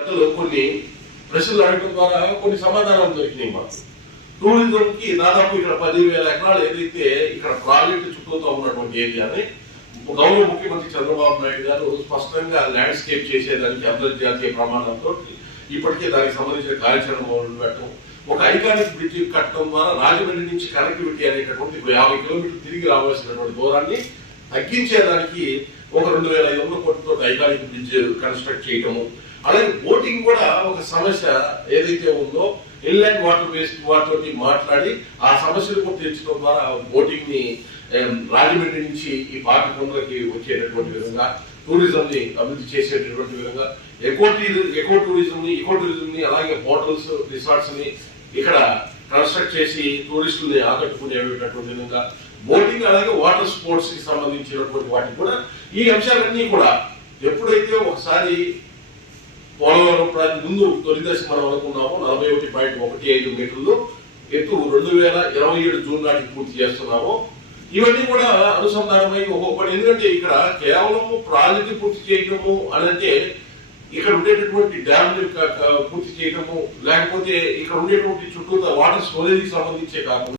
కొన్ని ప్రశ్నలు అడగడం ద్వారా కొన్ని సమాధానాలు దొరికినాయి మాకు. టూరిజం కి దాదాపు ఇక్కడ 10,000 ఎకరాలు ఏదైతే ఇక్కడ ప్రాజెక్టు చుట్టూతో ఉన్నటువంటి ఏరియాని గౌరవ ముఖ్యమంత్రి చంద్రబాబు నాయుడు గారు స్పష్టంగా ల్యాండ్స్కేప్ చేసేదానికి అంతర్జాతీయ ప్రమాణంతో ఇప్పటికే దానికి సంబంధించిన కార్యాచరణ పెట్టడం, ఒక ఐకానిక్ బ్రిడ్జ్ కట్టడం ద్వారా రాజమండ్రి నుంచి కనెక్టివిటీ అనేటటువంటి 50 కిలోమీటర్లు తిరిగి రావాల్సినటువంటి దూరాన్ని తగ్గించేదానికి ఒక 2,500 కోట్లతో ఐకానిక్ బ్రిడ్జ్ కన్స్ట్రక్ట్ చేయటము. అలాగే బోటింగ్ కూడా ఒక సమస్య ఏదైతే ఉందో ఇన్లాండ్ వాటర్ వేస్ట్ వాటితో మాట్లాడి ఆ సమస్యలు కూడా తీర్చడం ద్వారా బోటింగ్ ని రాజమండ్రి నుంచి ఈ పార్టీ వచ్చేటటువంటి విధంగా టూరిజం ని అభివృద్ధి చేసేటటువంటి విధంగా ఎకో టూరిజం ని అలాగే హోటల్స్ రిసార్ట్స్ ని ఇక్కడ కన్స్ట్రక్ట్ చేసి టూరిస్టుల్ని ఆకట్టుకునేటటువంటి విధంగా బోటింగ్ అలాగే వాటర్ స్పోర్ట్స్ కి సంబంధించినటువంటి వాటికి కూడా ఈ అంశాలన్నీ కూడా ఎప్పుడైతే ఒకసారి పోలవరం ప్రాజెక్టు ముందు తొలి దశ మనం అనుకున్నాము 41.15 మీటర్లు ఎత్తు 2027 జూన్ నాటికి పూర్తి చేస్తున్నాము. ఇవన్నీ కూడా అనుసంధానమై ఒక్కొక్కటి, ఎందుకంటే ఇక్కడ కేవలం ప్రాజెక్టు పూర్తి చేయటము అని అంటే ఇక్కడ ఉండేటటువంటి డ్యామ్ పూర్తి చేయటము లేకపోతే ఇక్కడ ఉండేటువంటి చుట్టూ వాటర్ స్టోరేజ్ కి సంబంధించే కాకుండా